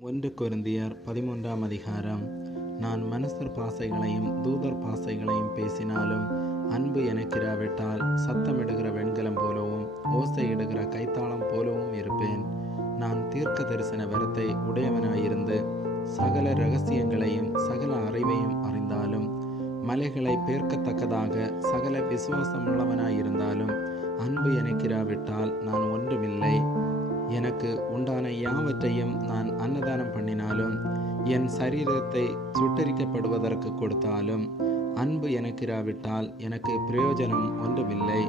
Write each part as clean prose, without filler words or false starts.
1 கொரிந்தியர் 13ஆம் அதிகாரம். நான் மனுஷர் பாசைகளையும் தூதர் பாசைகளையும் பேசினாலும் அன்பு எனக்கிராவிட்டால் சத்தமிடுகிற வெண்கலம் போலவும் ஓசையிடுகிற கைத்தாளம் போலவும் இருப்பேன். நான் தீர்க்க தரிசன வரத்தை உடையவனாயிருந்து சகல இரகசியங்களையும் சகல அறிவையும் அறிந்தாலும் மலைகளை பேர்க்கத்தக்கதாக சகல விசுவாசமுள்ளவனாயிருந்தாலும் அன்பு எனக்கிராவிட்டால் நான் ஒன்றுமில்லை. எனக்கு உண்டான யாவற்றையும் நான் அன்னதானம் பண்ணினாலும் என் சரீரத்தை சுட்டரிக்கப்படுவதற்கு கொடுத்தாலும் அன்பு எனக்கிராவிட்டால் எனக்கு பிரயோஜனம் ஒன்றுமில்லை.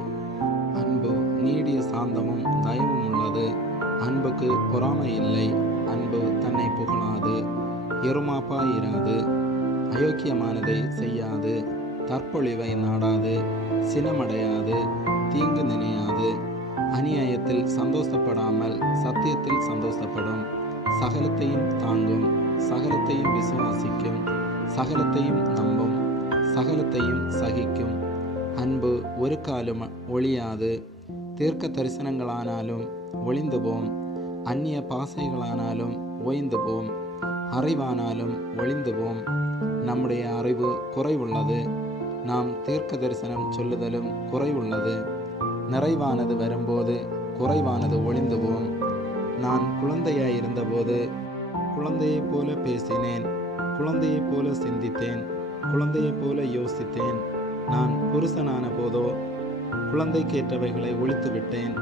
அன்பு நீடிய சாந்தமும் தயவும் உள்ளது. அன்புக்கு பொறாமை இல்லை. அன்பு தன்னை புகழாது, எருமாப்பாயிராது, அயோக்கியமானதை செய்யாது, தற்பொழிவை நாடாது, சினமடையாது, தீங்கு நினையாது, அநியாயத்தில் சந்தோஷப்படாமல் சத்தியத்தில் சந்தோஷப்படும், சகலத்தையும் தாங்கும், சகலத்தையும் விசுவாசிக்கும், சகலத்தையும் நம்பும், சகலத்தையும் சகிக்கும். அன்பு ஒரு காலம் ஒழியாது. தீர்க்க தரிசனங்களானாலும் ஒளிந்து போம், அந்நிய பாசைகளானாலும் ஓய்ந்து போம், அறிவானாலும் ஒளிந்து போம். நம்முடைய அறிவு குறைவுள்ளது, நாம் தீர்க்க தரிசனம் சொல்லுதலும் குறைவுள்ளது. நிறைவானது வரும்போது குறைவானது ஒளிந்து போம். நான் குழந்தையாயிருந்தபோது குழந்தையைப் போல பேசினேன், குழந்தையைப் போல சிந்தித்தேன், குழந்தையைப் போல யோசித்தேன். நான் புருஷனான போதோ குழந்தைக்கேற்றவைகளை ஒழித்துவிட்டேன்.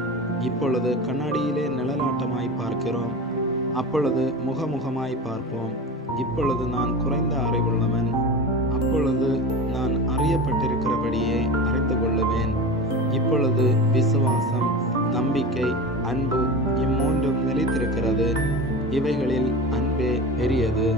இப்பொழுது கண்ணாடியிலே நிழலாட்டமாய் பார்க்கிறோம், அப்பொழுது முகமுகமாய் பார்ப்போம். இப்பொழுது நான் குறைந்த அறிவுள்ளவன், அப்பொழுது நான் அறியப்பட்டிருக்கிறபடியே அறிந்து கொள்ளுவேன். இப்பொழுது விசுவாசம், நம்பிக்கை, அன்பு இம்மூன்றும் நிலைத்திருக்கிறது. இவைகளில் அன்பே பெரியது.